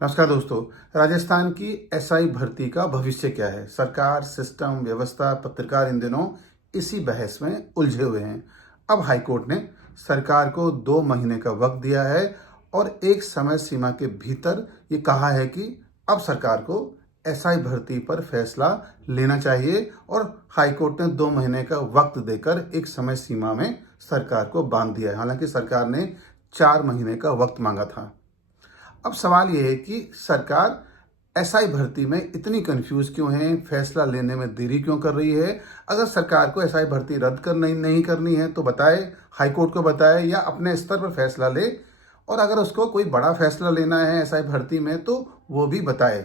नमस्कार दोस्तों। राजस्थान की एसआई भर्ती का भविष्य क्या है? सरकार, सिस्टम, व्यवस्था, पत्रकार इन दिनों इसी बहस में उलझे हुए हैं। अब हाईकोर्ट ने सरकार को 2 महीने का वक्त दिया है और एक समय सीमा के भीतर ये कहा है कि अब सरकार को एसआई भर्ती पर फैसला लेना चाहिए और हाईकोर्ट ने 2 महीने का वक्त देकर एक समय सीमा में सरकार को बांध दिया है। हालांकि सरकार ने 4 महीने का वक्त मांगा था। अब सवाल ये है कि सरकार एसआई भर्ती में इतनी कंफ्यूज क्यों है, फैसला लेने में देरी क्यों कर रही है? अगर सरकार को एसआई भर्ती रद्द कर नहीं करनी है तो बताए, हाईकोर्ट को बताए या अपने स्तर पर फैसला ले। और अगर उसको कोई बड़ा फैसला लेना है एसआई भर्ती में तो वो भी बताए।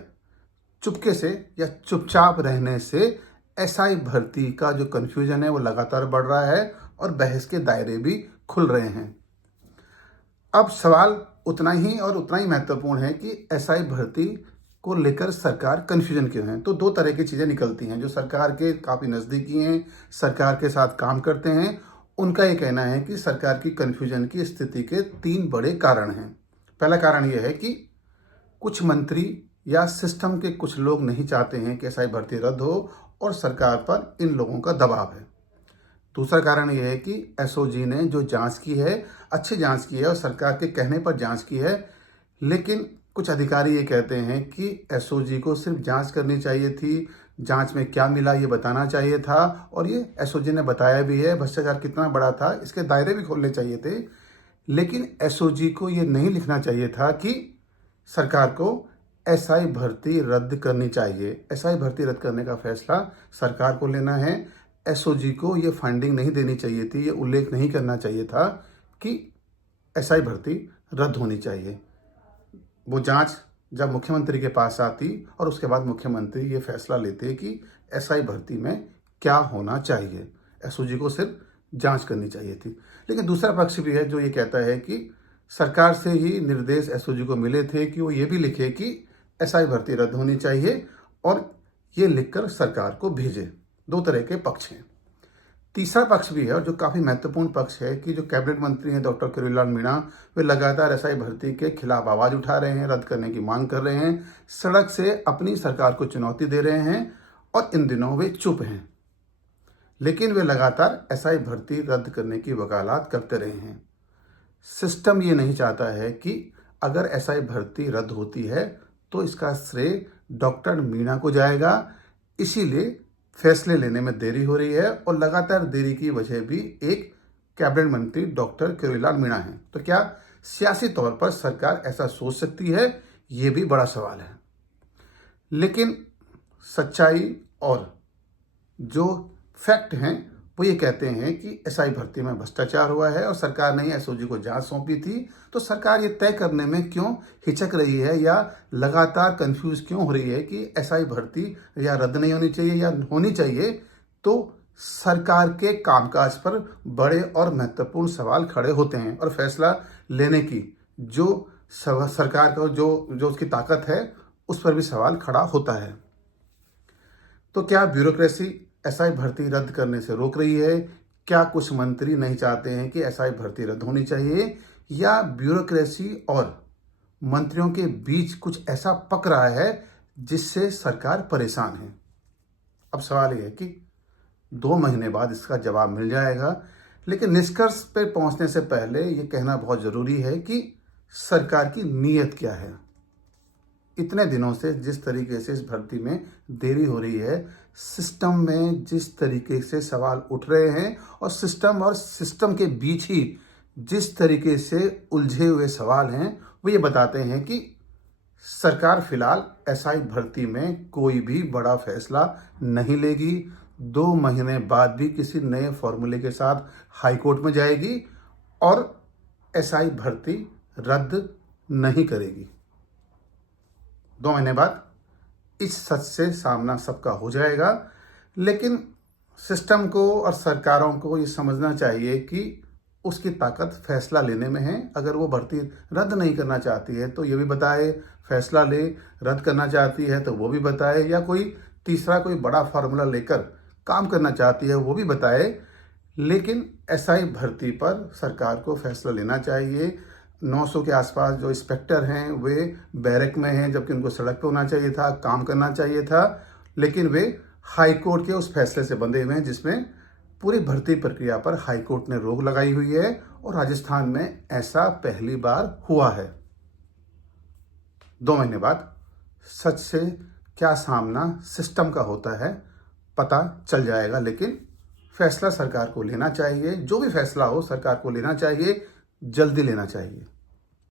चुपके से या चुपचाप रहने से एसआई भर्ती का जो कन्फ्यूजन है वो लगातार बढ़ रहा है और बहस के दायरे भी खुल रहे हैं। अब सवाल उतना ही महत्वपूर्ण है कि एसआई भर्ती को लेकर सरकार कन्फ्यूजन क्यों है। तो 2 तरह की चीज़ें निकलती हैं। जो सरकार के काफ़ी नज़दीकी हैं, सरकार के साथ काम करते हैं, उनका ये कहना है कि सरकार की कन्फ्यूजन की स्थिति के 3 बड़े कारण हैं। पहला कारण ये है कि कुछ मंत्री या सिस्टम के कुछ लोग नहीं चाहते हैं कि एसआई भर्ती रद्द हो और सरकार पर इन लोगों का दबाव है। दूसरा कारण यह है कि एसओजी ने जो जांच की है, अच्छी जांच की है और सरकार के कहने पर जांच की है, लेकिन कुछ अधिकारी ये कहते हैं कि एसओजी को सिर्फ जांच करनी चाहिए थी, जांच में क्या मिला ये बताना चाहिए था और ये एसओजी ने बताया भी है। भ्रष्टाचार कितना बड़ा था इसके दायरे भी खोलने चाहिए थे, लेकिन एसओजी को ये नहीं लिखना चाहिए था कि सरकार को एसआई भर्ती रद्द करनी चाहिए। एसआई भर्ती रद्द करने का फैसला सरकार को लेना है। एसओजी को ये फंडिंग नहीं देनी चाहिए थी, ये उल्लेख नहीं करना चाहिए था कि एसआई भर्ती रद्द होनी चाहिए। वो जांच जब मुख्यमंत्री के पास आती और उसके बाद मुख्यमंत्री ये फैसला लेते कि एसआई भर्ती में क्या होना चाहिए। एसओजी को सिर्फ जांच करनी चाहिए थी। लेकिन दूसरा पक्ष भी है जो ये कहता है कि सरकार से ही निर्देश एसओजी को मिले थे कि वो ये भी लिखे कि एसआई भर्ती रद्द होनी चाहिए और ये लिखकर सरकार को भेजे। 2 तरह के पक्ष हैं। तीसरा पक्ष भी है और जो काफ़ी महत्वपूर्ण पक्ष है कि जो कैबिनेट मंत्री हैं डॉक्टर किरोड़ीलाल मीणा, वे लगातार एसआई भर्ती के खिलाफ आवाज़ उठा रहे हैं, रद्द करने की मांग कर रहे हैं, सड़क से अपनी सरकार को चुनौती दे रहे हैं और इन दिनों वे चुप हैं। लेकिन वे लगातार एसआई भर्ती रद्द करने की वकालत करते रहे हैं। सिस्टम ये नहीं चाहता है कि अगर एसआई भर्ती रद्द होती है तो इसका श्रेय डॉक्टर मीणा को जाएगा, इसीलिए फैसले लेने में देरी हो रही है और लगातार देरी की वजह भी एक कैबिनेट मंत्री डॉक्टर किरोड़ीलाल मीणा हैं। तो क्या सियासी तौर पर सरकार ऐसा सोच सकती है? ये भी बड़ा सवाल है। लेकिन सच्चाई और जो फैक्ट हैं वो ये कहते हैं कि एसआई भर्ती में भ्रष्टाचार हुआ है और सरकार ने एसओजी को जांच सौंपी थी। तो सरकार ये तय करने में क्यों हिचक रही है या लगातार कंफ्यूज क्यों हो रही है कि एसआई भर्ती या रद्द नहीं होनी चाहिए या होनी चाहिए? तो सरकार के कामकाज पर बड़े और महत्वपूर्ण सवाल खड़े होते हैं और फैसला लेने की जो सरकार का जो उसकी ताकत है उस पर भी सवाल खड़ा होता है। तो क्या ब्यूरोक्रेसी एसआई भर्ती रद्द करने से रोक रही है? क्या कुछ मंत्री नहीं चाहते हैं कि एसआई भर्ती रद्द होनी चाहिए, या ब्यूरोक्रेसी और मंत्रियों के बीच कुछ ऐसा पक रहा है जिससे सरकार परेशान है? अब सवाल यह है कि 2 महीने बाद इसका जवाब मिल जाएगा, लेकिन निष्कर्ष पर पहुंचने से पहले ये कहना बहुत ज़रूरी है कि सरकार की नीयत क्या है। इतने दिनों से जिस तरीके से इस भर्ती में देरी हो रही है, सिस्टम में जिस तरीके से सवाल उठ रहे हैं और सिस्टम के बीच ही जिस तरीके से उलझे हुए सवाल हैं, वो ये बताते हैं कि सरकार फिलहाल एसआई भर्ती में कोई भी बड़ा फैसला नहीं लेगी। 2 महीने बाद भी किसी नए फॉर्मूले के साथ हाईकोर्ट में जाएगी और एसआई भर्ती रद्द नहीं करेगी। 2 महीने बाद इस सच से सामना सबका हो जाएगा। लेकिन सिस्टम को और सरकारों को ये समझना चाहिए कि उसकी ताकत फैसला लेने में है। अगर वो भर्ती रद्द नहीं करना चाहती है तो ये भी बताए, फैसला ले। रद्द करना चाहती है तो वो भी बताए, या कोई तीसरा कोई बड़ा फार्मूला लेकर काम करना चाहती है वो भी बताए। लेकिन एसआई भर्ती पर सरकार को फैसला लेना चाहिए। 900 के आसपास जो इंस्पेक्टर हैं वे बैरक में हैं, जबकि उनको सड़क पे होना चाहिए था, काम करना चाहिए था, लेकिन वे हाई कोर्ट के उस फैसले से बंधे हुए हैं जिसमें पूरी भर्ती प्रक्रिया पर हाई कोर्ट ने रोक लगाई हुई है और राजस्थान में ऐसा पहली बार हुआ है। 2 महीने बाद सच से क्या सामना सिस्टम का होता है पता चल जाएगा, लेकिन फैसला सरकार को लेना चाहिए। जो भी फैसला हो सरकार को लेना चाहिए, जल्दी लेना चाहिए।